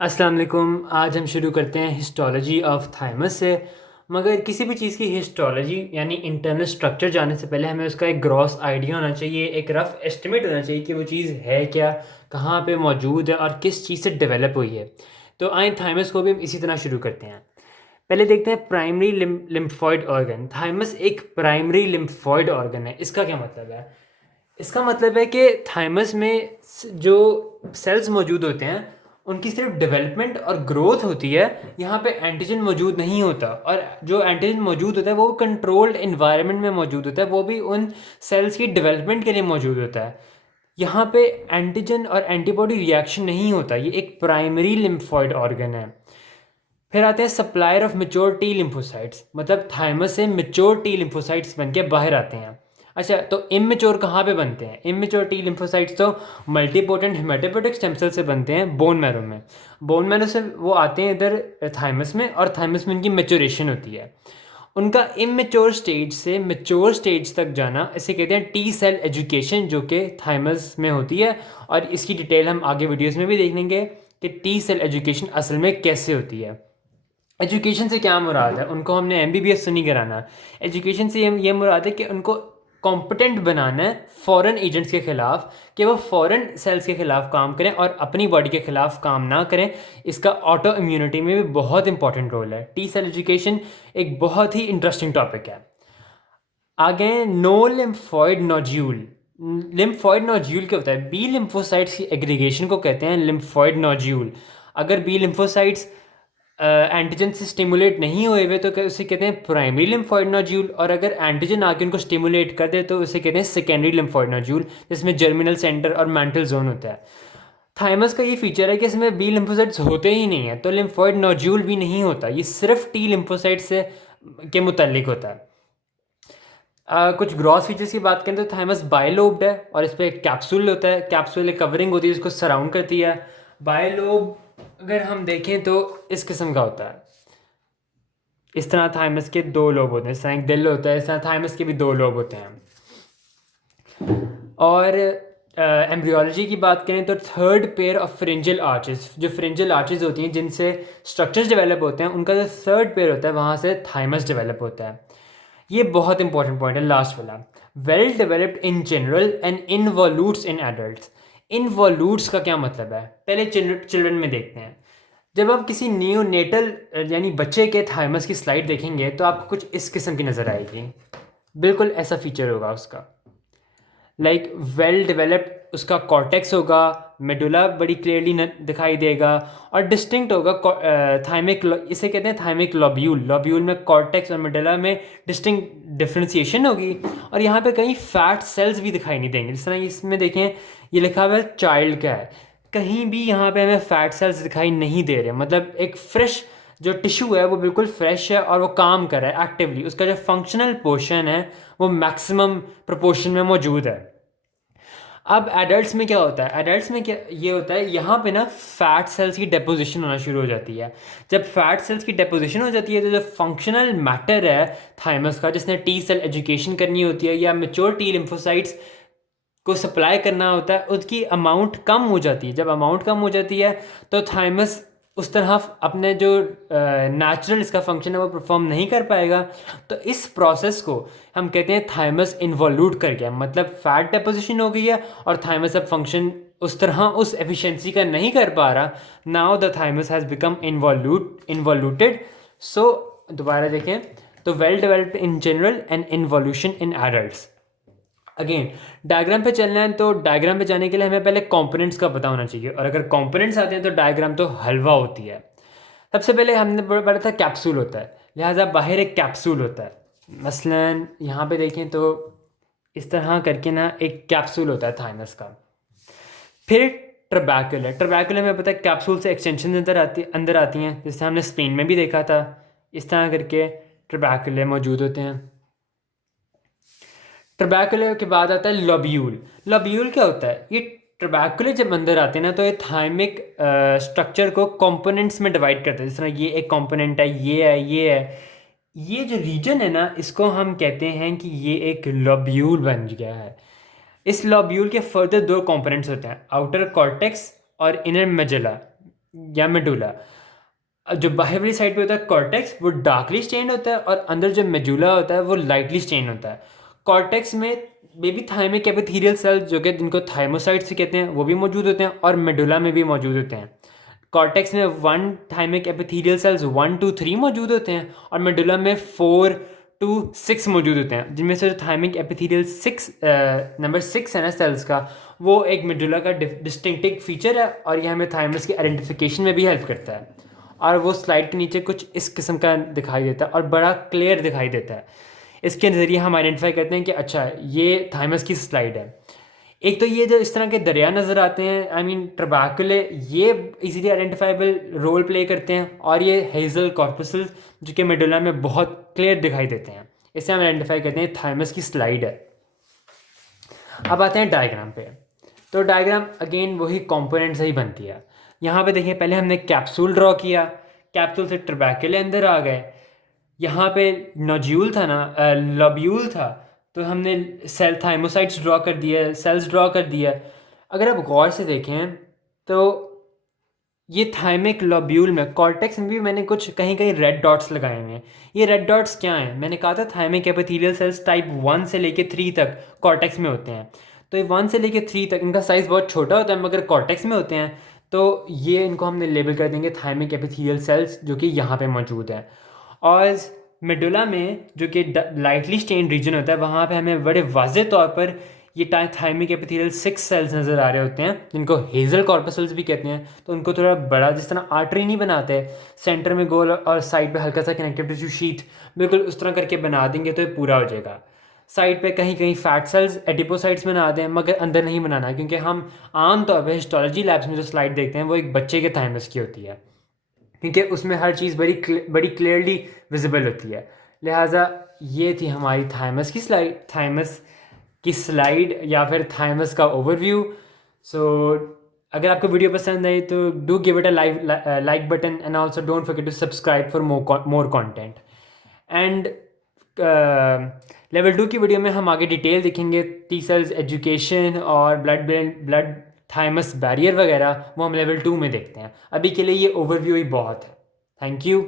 अस्सलाम वालेकुम। आज हम शुरू करते हैं हिस्टोलॉजी ऑफ थाइमस से। मगर किसी भी चीज़ की हिस्टोलॉजी यानी इंटरनल स्ट्रक्चर जानने से पहले हमें उसका एक ग्रॉस आइडिया होना चाहिए, एक रफ एस्टिमेट होना चाहिए कि वो चीज़ है क्या, कहाँ पे मौजूद है और किस चीज़ से डेवलप हुई है। तो आए थाइमस को भी हम इसी तरह शुरू करते हैं। पहले देखते हैं प्राइमरी लिम्फॉइड ऑर्गन। थाइमस एक प्राइमरी लिम्फॉइड ऑर्गन है। इसका क्या मतलब है? इसका मतलब है कि थाइमस में जो सेल्स मौजूद होते हैं उनकी सिर्फ डेवलपमेंट और ग्रोथ होती है। यहाँ पे एंटीजन मौजूद नहीं होता, और जो एंटीजन मौजूद होता है वो कंट्रोल्ड इन्वायरमेंट में मौजूद होता है, वो भी उन सेल्स की डेवलपमेंट के लिए मौजूद होता है। यहाँ पे एंटीजन और एंटीबॉडी रिएक्शन नहीं होता। ये एक प्राइमरी लिम्फॉइड ऑर्गन है। फिर आते हैं supplier of mature T lymphocytes. मतलब थाइमस से मेच्योर टी लिम्फोसाइट्स बन के बाहर आते हैं। अच्छा, तो इमेच्योर कहाँ पे बनते हैं? इमेच्योर टी लिम्फोसाइट्स तो मल्टीपोटेंट हेमाटोपोटिक स्टेम सेल से बनते हैं बोन मैरो में। बोन मैरो से वो आते हैं इधर थाइमस में, और थाइमस में इनकी मेच्योरेशन होती है। उनका इमेच्योर स्टेज से मेच्योर स्टेज तक जाना, इसे कहते हैं टी सेल एजुकेशन, जो कि थाइमस में होती है। और इसकी डिटेल हम आगे वीडियोस में भी देख लेंगे कि टी सेल एजुकेशन असल में कैसे होती है। एजुकेशन से क्या मुराद है? उनको हमने एमबीबीएस तो नहीं कराना। एजुकेशन से ये मुराद है कि उनको कॉम्पिटेंट बनाना है फॉरेन एजेंट्स के ख़िलाफ़, कि वो फॉरेन सेल्स के ख़िलाफ़ काम करें और अपनी बॉडी के ख़िलाफ़ काम ना करें। इसका ऑटो इम्यूनिटी में भी बहुत इंपॉर्टेंट रोल है। टी सेल एजुकेशन एक बहुत ही इंटरेस्टिंग टॉपिक है। आगे नो लिम्फॉइड नोड्यूल। लिम्फॉइड नोड्यूल क्या होता है? बी लिम्फोसाइट्स की एग्रीगेशन को कहते हैं लिम्फॉइड नोड्यूल। अगर बी लिम्फोसाइट्स एंटीजन से स्टिमुलेट नहीं हुए हुए तो उसे कहते हैं प्राइमरी लिम्फॉइड नोड्यूल, और अगर एंटीजन आके उनको स्टिमुलेट कर दे तो उसे कहते हैं सेकेंडरी लिम्फॉइड नोड्यूल, जिसमें जर्मिनल सेंटर और मैंटल जोन होता है। थाइमस का ये फीचर है कि इसमें बी लिम्फोसाइट्स होते ही नहीं है, तो लिम्फॉइड नोड्यूल भी नहीं होता। ये सिर्फ टी लिम्फोसाइट से के मुतल्लिक होता है। कुछ ग्रॉस फीचर्स की बात करें तो थाइमस बायलोब्ड है, और इस पर कैप्सूल होता है, कैप्सूल एक कवरिंग होती है जिसको सराउंड करती है। बायलोब अगर हम देखें तो इस किस्म का होता है। इस तरह थाइमस के दो लोब होते हैं, इस तरह एक दिल होता है, इस तरह थाइमस के भी दो लोब होते हैं। और एम्ब्रियोलॉजी की बात करें तो थर्ड पेयर ऑफ फ्रिंजल आर्चेस, जो फ्रिंजल आर्चेस होती हैं जिनसे स्ट्रक्चर्स डेवलप होते हैं, उनका जो थर्ड पेयर होता है वहाँ से थाइमस डेवलप होता है। ये बहुत इंपॉर्टेंट पॉइंट है लास्ट वाला। Well developed in general and involutes in adults. Involutes का क्या मतलब है? पहले चिल्ड्रन में देखते हैं। जब आप किसी न्यूनेटल यानी बच्चे के थाइमस की स्लाइड देखेंगे तो आपको कुछ इस किस्म की नज़र आएगी। बिल्कुल ऐसा फीचर होगा उसका। लाइक वेल डेवलप्ड उसका कॉर्टेक्स होगा, मेडुला बड़ी क्लियरली दिखाई देगा, और डिस्टिंक्ट होगा थाइमिक, इसे कहते हैं थाइमिक लॉब्यूल। लॉब्यूल में कॉर्टेक्स और मेडुला में डिस्टिंक्ट डिफ्रेंसिएशन होगी, और यहाँ पे कहीं फैट सेल्स भी दिखाई नहीं देंगे। जिस तरह इसमें देखें, ये लिखा हुआ है चाइल्ड का है, कहीं भी यहाँ पे हमें फैट सेल्स दिखाई नहीं दे रहे। मतलब एक फ्रेश जो टिश्यू है वो बिल्कुल फ्रेश है और वो काम कर रहा है एक्टिवली। उसका जो फंक्शनल पोर्शन है वो मैक्सिमम प्रोपोर्शन में मौजूद है। अब एडल्ट्स में क्या होता है? एडल्ट्स में क्या ये होता है, यहाँ पे ना फैट सेल्स की डेपोजिशन होना शुरू हो जाती है। जब फैट सेल्स की डेपोजिशन हो जाती है तो जो फंक्शनल मैटर है थाइमस का, जिसने टी सेल एजुकेशन करनी होती है या मेच्योर टी लिम्फोसाइट्स को सप्लाई करना होता है, उसकी अमाउंट कम हो जाती है। जब अमाउंट कम हो जाती है तो थाइमस उस तरह अपने जो नेचुरल इसका फंक्शन है वो परफॉर्म नहीं कर पाएगा। तो इस प्रोसेस को हम कहते हैं थाइमस इन्वॉल्यूट कर गया, मतलब फैट डेपोजिशन हो गई है और थाइमस अब फंक्शन उस तरह उस एफिशिएंसी का नहीं कर पा रहा। Now the thymus has become involuted. So दोबारा देखें तो well developed in general and involution in adults. Again diagram पे चलना है तो डायग्राम पे जाने के लिए हमें पहले कंपोनेंट्स का पता होना चाहिए, और अगर कंपोनेंट्स आते हैं तो डायग्राम तो हलवा होती है। सबसे पहले हमने पढ़ा था कैप्सूल होता है, लिहाजा बाहर एक कैप्सूल होता है। मसलन यहाँ पे देखें तो इस तरह करके ना एक कैप्सूल होता है थाइमस का। फिर ट्रबैकुल है। ट्रबैकुल में पता है कैप्सूल से एक्सटेंशन अंदर आती हैं, जिससे हमने स्पेन में भी देखा था। इस तरह करके ट्रबैकुले मौजूद होते हैं। ट्रबैकुले के बाद आता है लॉब्यूल। लॉब्यूल क्या होता है? ये ट्रबैकुले जब अंदर आते हैं ना तो ये थाइमिक स्ट्रक्चर को कंपोनेंट्स में डिवाइड करते हैं। जिस तरह ये एक कंपोनेंट है, ये है, ये है। ये जो रीजन है ना इसको हम कहते हैं कि ये एक लॉब्यूल बन गया है। इस लॉब्यूल के फर्दर दो कंपोनेंट्स होते हैं, आउटर कॉर्टेक्स और इनर मेजुला। या मेडुला। जो बाहर वाली साइड पे होता है कॉर्टेक्स, वो डार्कली स्टेन्ड होता है, और अंदर जो मेडुला होता है वो लाइटली स्टेन होता है। कॉर्टेक्स में बेबी थाइमिक एपिथेलियल सेल्स, जो कि जिनको थाइमोसाइट्स भी कहते हैं, वो भी मौजूद होते हैं, और मेडुला में भी मौजूद होते हैं। कॉर्टेक्स में 1 थाइमिक एपिथेलियल सेल्स 1 to 3 मौजूद होते हैं, और मेडुला में 4 to 6 मौजूद होते हैं, जिनमें से जो थाइमिक एपिथेलियल नंबर 6 है ना सेल्स का, वो एक मेडुला का डिस्टिंक्टिव फीचर है, और यह हमें थाइमस की आइडेंटिफिकेशन में भी हेल्प करता है। और वो स्लाइड के नीचे कुछ इस किस्म का दिखाई देता है और बड़ा क्लियर दिखाई देता है। इसके ज़रिए हम आइडेंटिफाई करते हैं कि अच्छा ये थाइमस की स्लाइड है। एक तो ये जो इस तरह के दरिया नज़र आते हैं, आई मीन ट्रबैकुले, ये इजीली आइडेंटिफाइबल रोल प्ले करते हैं, और ये हेजल कॉर्पसल्स जो कि मेडुला में बहुत क्लियर दिखाई देते हैं। इसे हम आइडेंटिफाई करते हैं थाइमस की स्लाइड है। अब आते हैं डायग्राम पे। तो डायग्राम अगेन वही कंपोनेंट से ही बनती है। यहाँ पे देखिए, पहले हमने कैप्सूल ड्रॉ किया, कैप्सूल से ट्रबैकुले अंदर आ गए। यहाँ पे नोड्यूल था ना, लॉब्यूल था, तो हमने सेल थाइमोसाइट्स ड्रॉ कर दिया, सेल्स ड्रॉ कर दिया। अगर आप गौर से देखें तो ये थाइमिक लॉब्यूल में, कॉर्टेक्स में भी मैंने कुछ कहीं कहीं रेड डॉट्स लगाए हुए हैं। ये रेड डॉट्स क्या हैं? मैंने कहा था थाइमिक एपिथेलियल सेल्स टाइप 1 से लेके 3 तक कॉर्टेक्स में होते हैं। तो ये 1 से लेके 3 तक इनका साइज़ बहुत छोटा होता है, मगर कॉर्टेक्स में होते हैं। तो ये इनको हमने लेबल कर देंगे थाइमिक एपिथेलियल सेल्स, जो कि यहाँ पे मौजूद है। और मेडुला में जो कि लाइटली स्टेन रीजन होता है, वहाँ पे हमें बड़े वाज़े तौर पर ये थाइमिक एपिथेलियल 6 सेल्स नज़र आ रहे होते हैं, जिनको हेजल कॉर्पसल्स भी कहते हैं। तो उनको थोड़ा बड़ा, जिस तरह आर्टरी नहीं बनाते, सेंटर में गोल और साइड पे हल्का सा कनेक्टिव टिश्यू शीथ, बिल्कुल उस तरह करके बना देंगे तो ये पूरा हो जाएगा। साइड पे कहीं कहीं फैट सेल्स एडिपोसाइट्स बना दें, मगर अंदर नहीं बनाना, क्योंकि हम आम तौर पर हिस्टोलॉजी लैब्स में जो स्लाइड देखते हैं वो एक बच्चे के थाइमस की होती है, क्योंकि उसमें हर चीज़ बड़ी क्लियरली विजिबल होती है। लिहाजा ये थी हमारी थाइमस की स्लाइड, थाइमस की स्लाइड या फिर थाइमस का ओवरव्यू। सो अगर आपको वीडियो पसंद आई तो do give it a like button, and also don't forget to subscribe for more content. And level 2 की वीडियो में हम आगे डिटेल देखेंगे, टी सेल्स एजुकेशन और ब्लड थाइमस बैरियर वगैरह, वो हम लेवल 2 में देखते हैं। अभी के लिए ये ओवरव्यू ही बहुत है। Thank you.